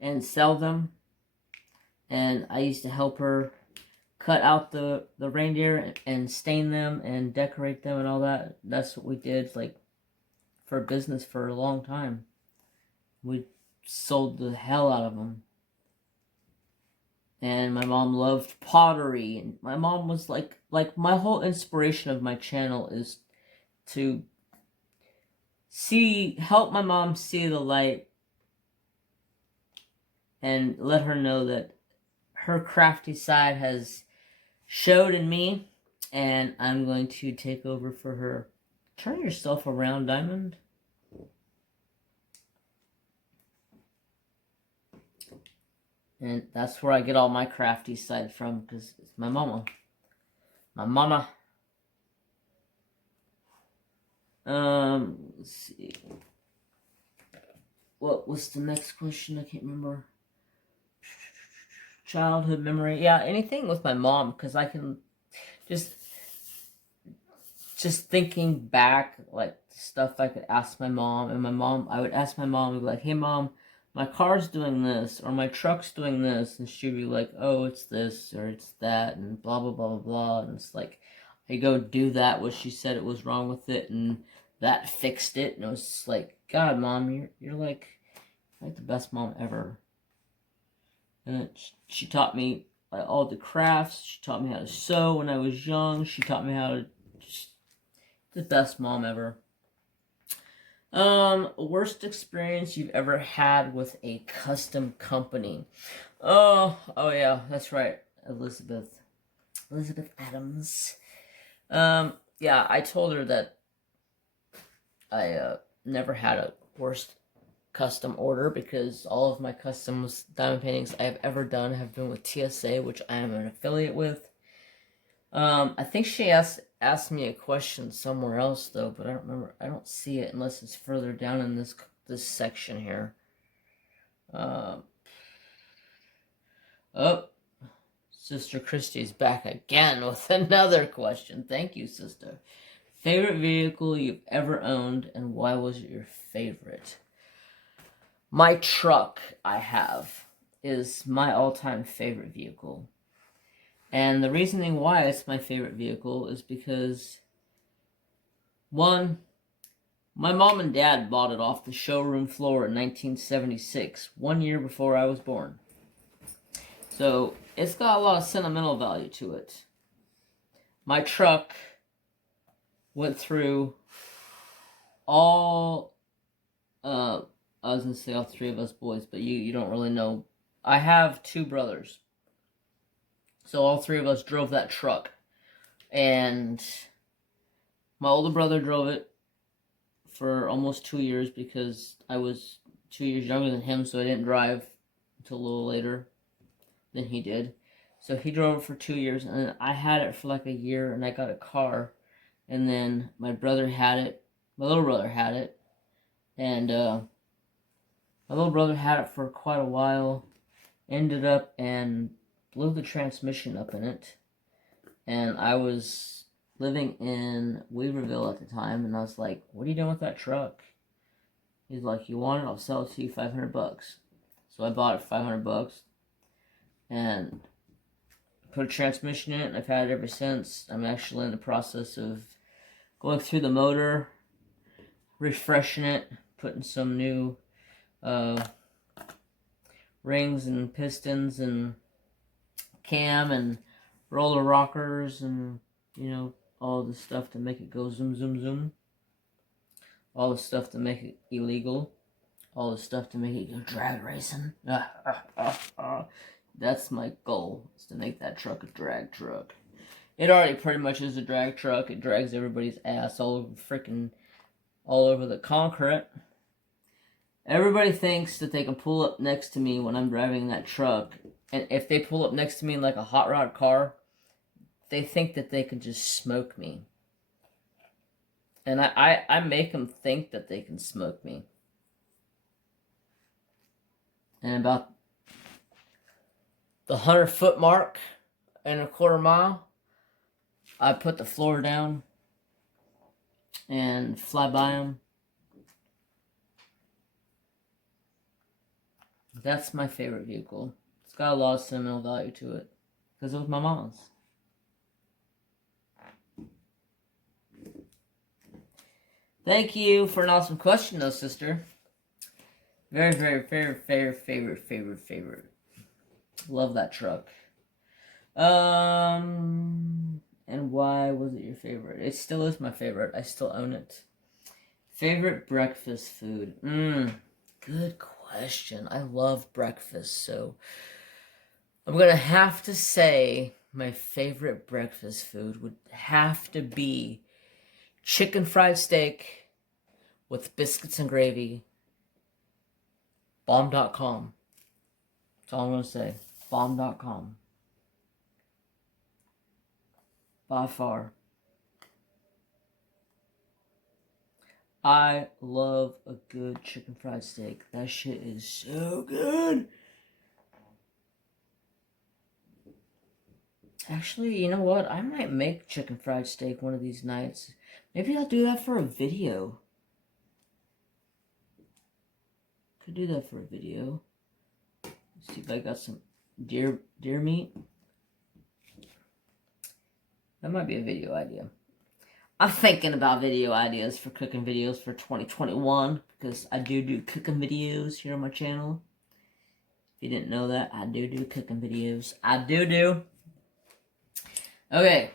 and sell them. And I used to help her cut out the reindeer and stain them and decorate them and all that. That's what we did, like, for business for a long time. We sold the hell out of them. And my mom loved pottery. And my mom was like my whole inspiration of my channel is to help my mom see the light and let her know that her crafty side has showed in me, and I'm going to take over for her. Turn yourself around, Diamond. And that's where I get all my crafty side from, because it's my mama. My mama. Let's see. What was the next question? I can't remember. Childhood memory. Yeah, anything with my mom, because I can just thinking back, like, stuff I could ask my mom, and I would ask my mom, and be like, hey, Mom, my car's doing this, or my truck's doing this, and she'd be like, oh, it's this, or it's that, and blah, blah, blah, blah, blah, and it's like, I go do that, what she said it was wrong with it, and that fixed it, and it was just like, God, Mom, you're like the best mom ever. And she taught me all the crafts, she taught me how to sew when I was young, she taught me how to, the best mom ever. Worst experience you've ever had with a custom company? Oh yeah, that's right, Elizabeth Adams. Yeah, I told her that I never had a worst custom order, because all of my custom diamond paintings I have ever done have been with TSA, which I am an affiliate with. I think she asked me a question somewhere else though, but I don't remember. I don't see it unless it's further down in this section here. Oh, Sister Kristi's back again with another question. Thank you, sister. Favorite vehicle you've ever owned, and why was it your favorite? My truck I have is my all-time favorite vehicle. And the reasoning why it's my favorite vehicle is because, one, my mom and dad bought it off the showroom floor in 1976, 1 year before I was born. So it's got a lot of sentimental value to it. My truck went through all, I was going to say all three of us boys, but you don't really know. I have two brothers. So all three of us drove that truck. And my older brother drove it for almost 2 years because I was 2 years younger than him, so I didn't drive until a little later than he did. So he drove it for 2 years, and then I had it for like a year, and I got a car. And then my brother had it. My little brother had it. And my little brother had it for quite a while. Ended up and blew the transmission up in it. And I was living in Weaverville at the time, and I was like, what are you doing with that truck? He's like, you want it? I'll sell it to you $500. So I bought it for $500 and put a transmission in it, and I've had it ever since. I'm actually in the process of going through the motor, refreshing it, putting some new rings and pistons and cam and roller rockers and, you know, all the stuff to make it go zoom, zoom, zoom. All the stuff to make it illegal. All the stuff to make it go drag racing. That's my goal, is to make that truck a drag truck. It already pretty much is a drag truck. It drags everybody's ass all over the concrete. Everybody thinks that they can pull up next to me when I'm driving that truck. And if they pull up next to me in like a hot rod car, they think that they can just smoke me. And I make them think that they can smoke me. And about the 100-foot mark and a quarter mile, I put the floor down and fly by them. That's my favorite vehicle. It's got a lot of sentimental value to it because it was my mom's. Thank you for an awesome question, though, sister. Very, very, very, favorite. Love that truck. And why was it your favorite? It still is my favorite. I still own it. Favorite breakfast food? Good question. I love breakfast, so I'm gonna have to say my favorite breakfast food would have to be chicken fried steak with biscuits and gravy. Bomb.com. That's all I'm gonna say. Bomb.com. By far. I love a good chicken fried steak. That shit is so good. Actually, you know what? I might make chicken fried steak one of these nights. Maybe I'll do that for a video. Could do that for a video. Let's see if I got some deer meat. That might be a video idea. I'm thinking about video ideas for cooking videos for 2021 because I do cooking videos here on my channel. If you didn't know that, I do cooking videos. I do. Okay.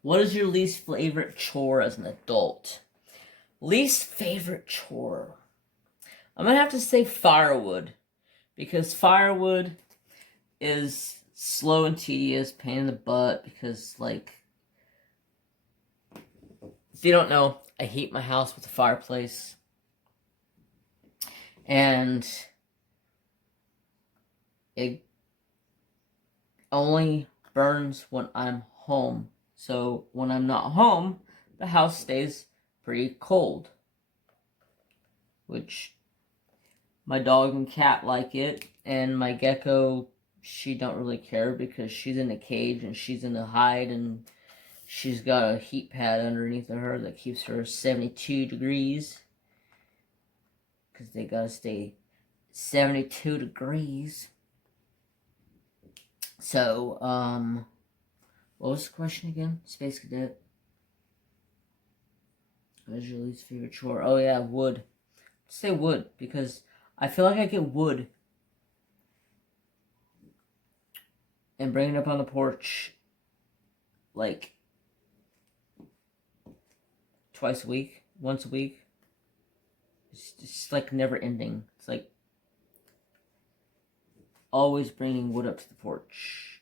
What is your least favorite chore as an adult? Least favorite chore? I'm going to have to say firewood. Because firewood is slow and tedious, pain in the butt. Because, like, if you don't know, I heat my house with a fireplace. And it only burns when I'm home. So when I'm not home, the house stays pretty cold. Which my dog and cat like it. And my gecko, she don't really care because she's in a cage and she's in a hide and she's got a heat pad underneath of her that keeps her 72 degrees. because they gotta stay 72 degrees. So, what was the question again? Space Cadet. What is your least favorite chore? Oh yeah, wood. Say wood, because I feel like I get wood and bring it up on the porch like twice a week, once a week. It's just like never ending. It's like always bringing wood up to the porch.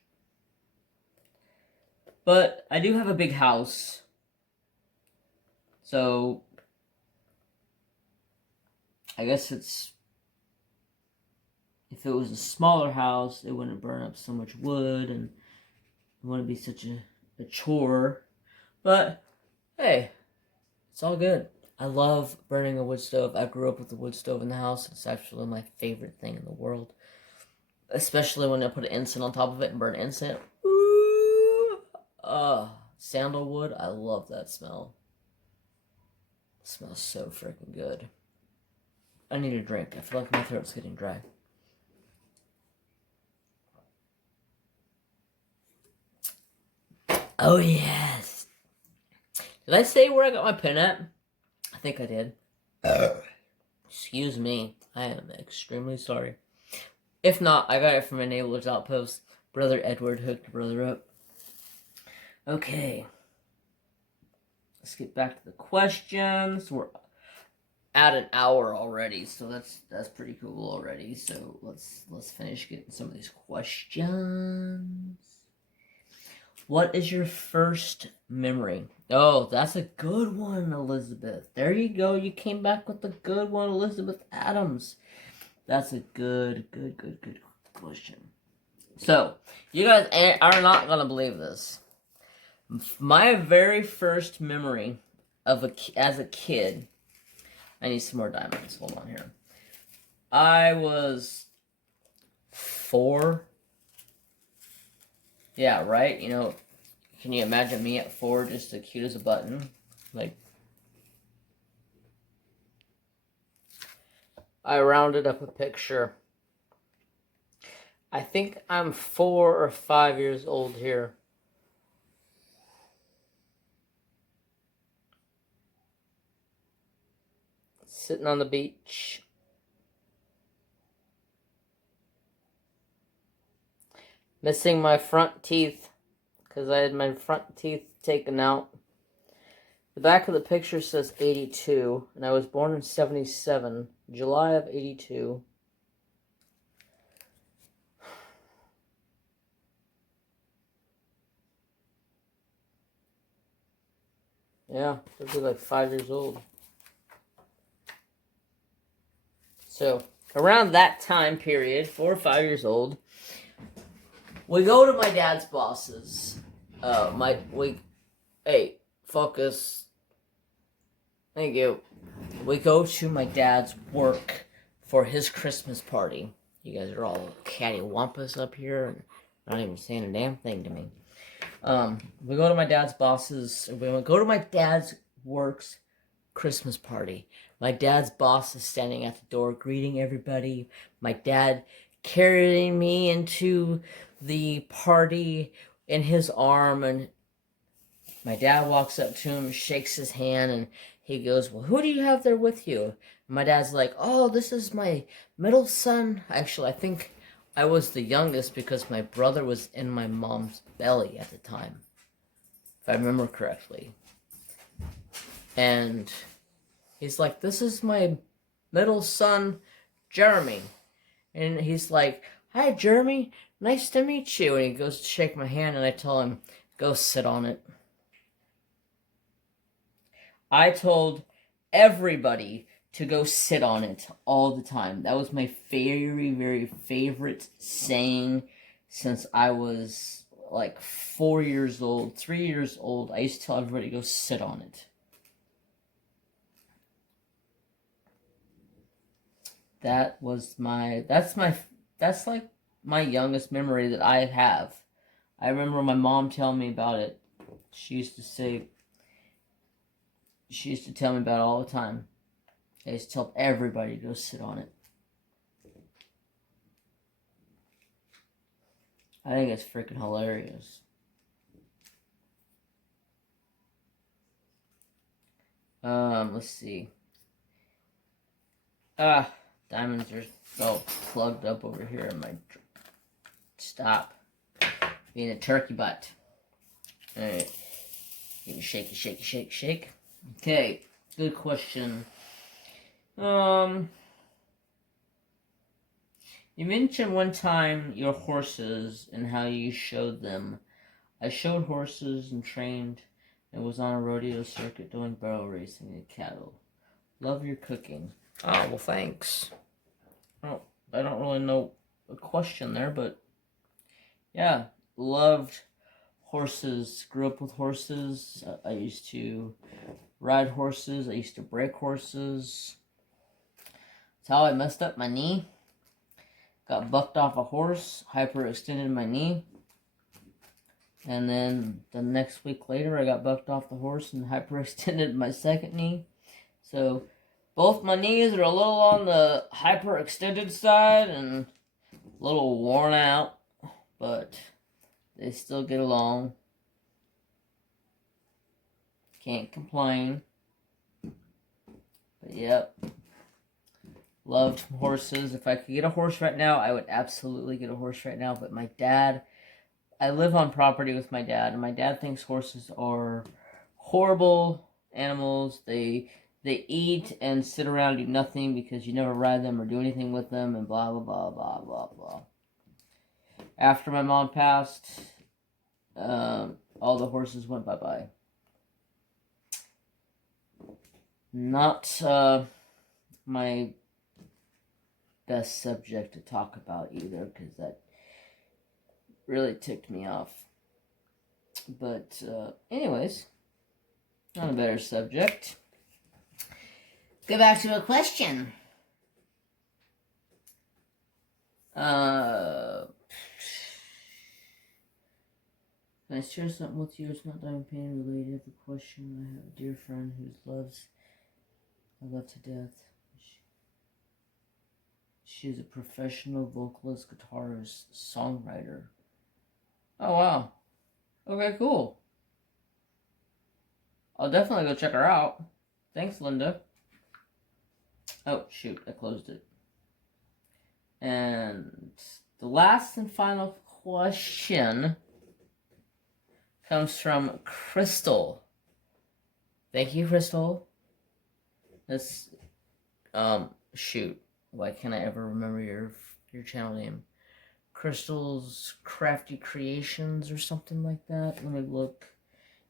But I do have a big house. So I guess it's, if it was a smaller house, it wouldn't burn up so much wood and it wouldn't be such a chore. But hey, it's all good. I love burning a wood stove. I grew up with a wood stove in the house. It's actually my favorite thing in the world. Especially when I put an incense on top of it and burn incense. Ooh! Sandalwood. I love that smell. It smells so freaking good. I need a drink. I feel like my throat's getting dry. Oh, yes. Did I say where I got my pen at? I think I did. Excuse me. I am extremely sorry. If not, I got it from Enabler's Outpost. Brother Edward hooked the brother up. Okay. Let's get back to the questions. We're at an hour already, so that's pretty cool already. So let's finish getting some of these questions. What is your first memory? Oh, that's a good one, Elizabeth. There you go. You came back with a good one, Elizabeth Adams. That's a good question. So, you guys are not going to believe this. My very first memory as a kid... I need some more diamonds. Hold on here. I was 4. Yeah, right? You know, can you imagine me at 4 just as cute as a button? Like, I rounded up a picture. I think I'm 4 or 5 years old here. Sitting on the beach. Missing my front teeth because I had my front teeth taken out. The back of the picture says 82, and I was born in 77, July of 82. Yeah, I'd be like 5 years old. So, around that time period, 4 or 5 years old, we go to my dad's boss's. Hey, focus. Thank you. We go to my dad's work for his Christmas party. You guys are all cattywampus up here and not even saying a damn thing to me. We go to my dad's boss's. We go to my dad's work's Christmas party. My dad's boss is standing at the door greeting everybody. My dad carrying me into the party in his arm, and my dad walks up to him, shakes his hand, and he goes, "Well, who do you have there with you?" And my dad's like, "Oh, this is my middle son." Actually, I think I was the youngest because my brother was in my mom's belly at the time, if I remember correctly. And he's like, "This is my middle son, Jeremy." And he's like, "Hi, Jeremy. Nice to meet you." And he goes to shake my hand, and I tell him, "Go sit on it." I told everybody to go sit on it all the time. That was my very, very favorite saying since I was like 4 years old, 3 years old. I used to tell everybody to go sit on it. That's like my youngest memory that I have. I remember my mom telling me about it. She used to tell me about it all the time. I used to tell everybody to go sit on it. I think it's freaking hilarious. Let's see. Diamonds are all plugged up over here in my... Stop being a turkey butt. Alright. Give me shaky, shaky, shake, shake. Okay, good question. You mentioned one time your horses and how you showed them. I showed horses and trained and was on a rodeo circuit doing barrel racing and cattle. Love your cooking. Oh, well, thanks. Oh, I don't really know a question there, but yeah, loved horses. Grew up with horses. I used to ride horses. I used to break horses. That's how I messed up my knee. Got bucked off a horse, hyperextended my knee. And then the next week later, I got bucked off the horse and hyperextended my second knee. So both my knees are a little on the hyperextended side and a little worn out, but they still get along. Can't complain. But yep. Loved horses. If I could get a horse right now, I would absolutely get a horse right now. But my dad, I live on property with my dad, and my dad thinks horses are horrible animals. They eat and sit around and do nothing because you never ride them or do anything with them, and blah, blah, blah, blah, blah, blah. After my mom passed, all the horses went bye-bye. Not my best subject to talk about either, because that really ticked me off. But anyways, on a better subject. Go back to a question. Can I share something with you? It's not DiamondPainting related. The question, I have a dear friend who I love to death. She's a professional vocalist, guitarist, songwriter. Oh, wow. Okay, cool. I'll definitely go check her out. Thanks, Linda. Oh, shoot. I closed it. And the last and final question comes from Crystal. Thank you, Crystal. This, shoot. Why can't I ever remember your channel name? Crystal's Crafty Creations or something like that. Let me look.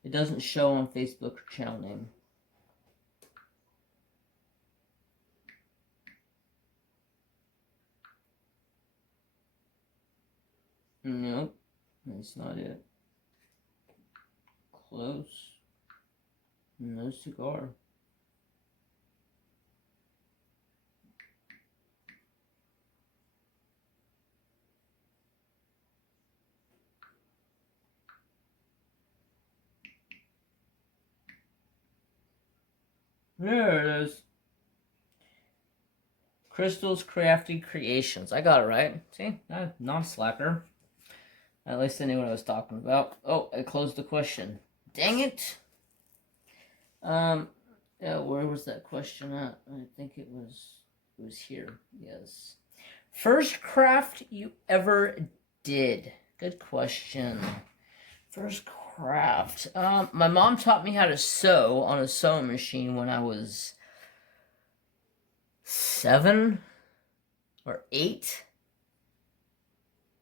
It doesn't show on Facebook her channel name. Nope. That's not it. Close. No cigar. There it is. Crystal's Crafty Creations. I got it right. See? Not a slacker. At least I knew what I was talking about. Oh, I closed the question. Dang it. Yeah, where was that question at? I think it was here. Yes. First craft you ever did. Good question. First craft. My mom taught me how to sew on a sewing machine when I was 7 or 8.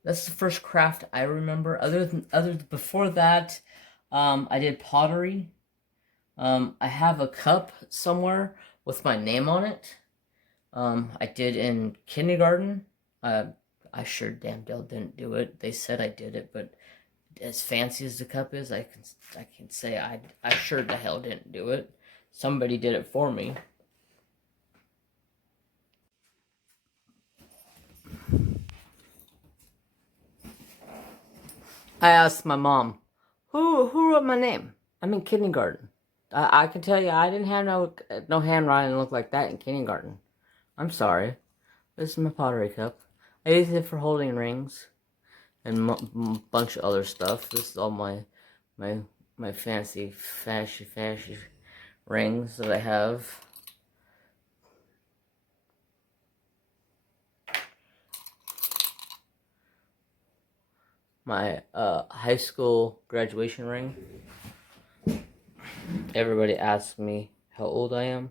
That's the first craft I remember. Before that, I did pottery. I have a cup somewhere with my name on it. I did in kindergarten. I sure damn well didn't do it. They said I did it, but as fancy as the cup is, I can say I sure the hell didn't do it. Somebody did it for me. I asked my mom, who wrote my name? I'm in kindergarten. I can tell you, I didn't have no handwriting that looked like that in kindergarten. I'm sorry. This is my pottery cup. I use it for holding rings and a bunch of other stuff. This is all my fancy fashy rings that I have. My high school graduation ring. Everybody asks me how old I am.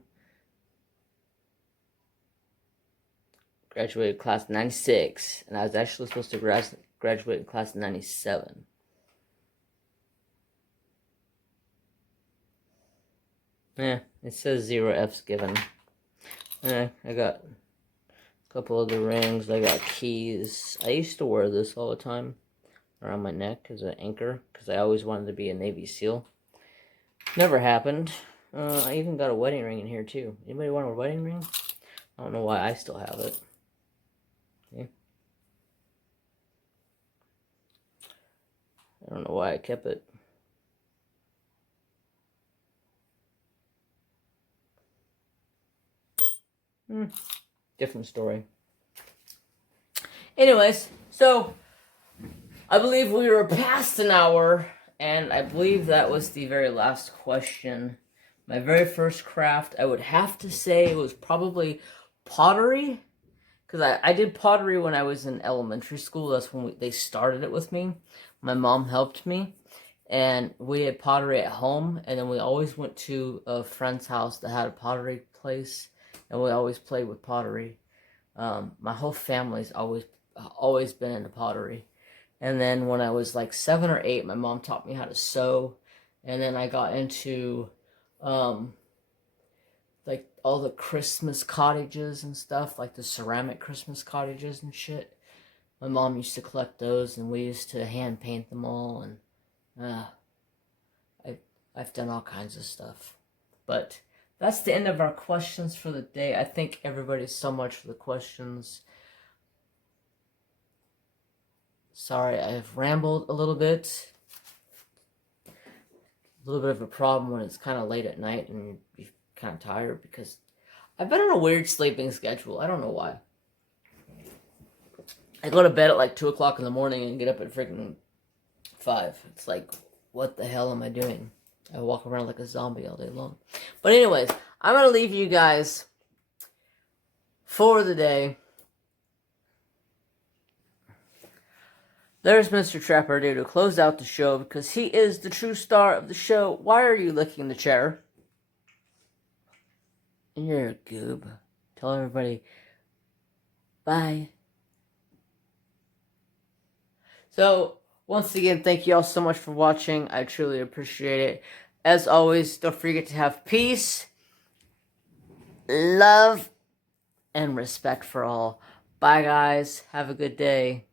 Graduated class 96, and I was actually supposed to graduate in class 97. Yeah, it says 0 F's given. Yeah, I got a couple other rings. I got keys. I used to wear this all the time around my neck as an anchor because I always wanted to be a Navy SEAL. Never happened. I even got a wedding ring in here too. Anybody want a wedding ring? I don't know why I still have it. Okay. I don't know why I kept it. Different story. Anyways, so I believe we were past an hour, and I believe that was the very last question. My very first craft, I would have to say it was probably pottery, because I did pottery when I was in elementary school. That's when they started it with me. My mom helped me, and we had pottery at home, and then we always went to a friend's house that had a pottery place, and we always played with pottery. My whole family's always been into pottery. And then when I was like 7 or 8, my mom taught me how to sew. And then I got into like all the Christmas cottages and stuff, like the ceramic Christmas cottages and shit. My mom used to collect those, and we used to hand paint them all. And I've done all kinds of stuff. But that's the end of our questions for the day. I thank everybody so much for the questions. Sorry, I've rambled a little bit. A little bit of a problem when it's kind of late at night and you're kind of tired because I've been on a weird sleeping schedule. I don't know why. I go to bed at like 2 o'clock in the morning and get up at freaking 5. It's like, what the hell am I doing? I walk around like a zombie all day long. But anyways, I'm going to leave you guys for the day. There's Mr. Trapper Dude to close out the show because he is the true star of the show. Why are you licking the chair? You're a goob. Tell everybody bye. So, once again, thank you all so much for watching. I truly appreciate it. As always, don't forget to have peace, love, and respect for all. Bye, guys. Have a good day.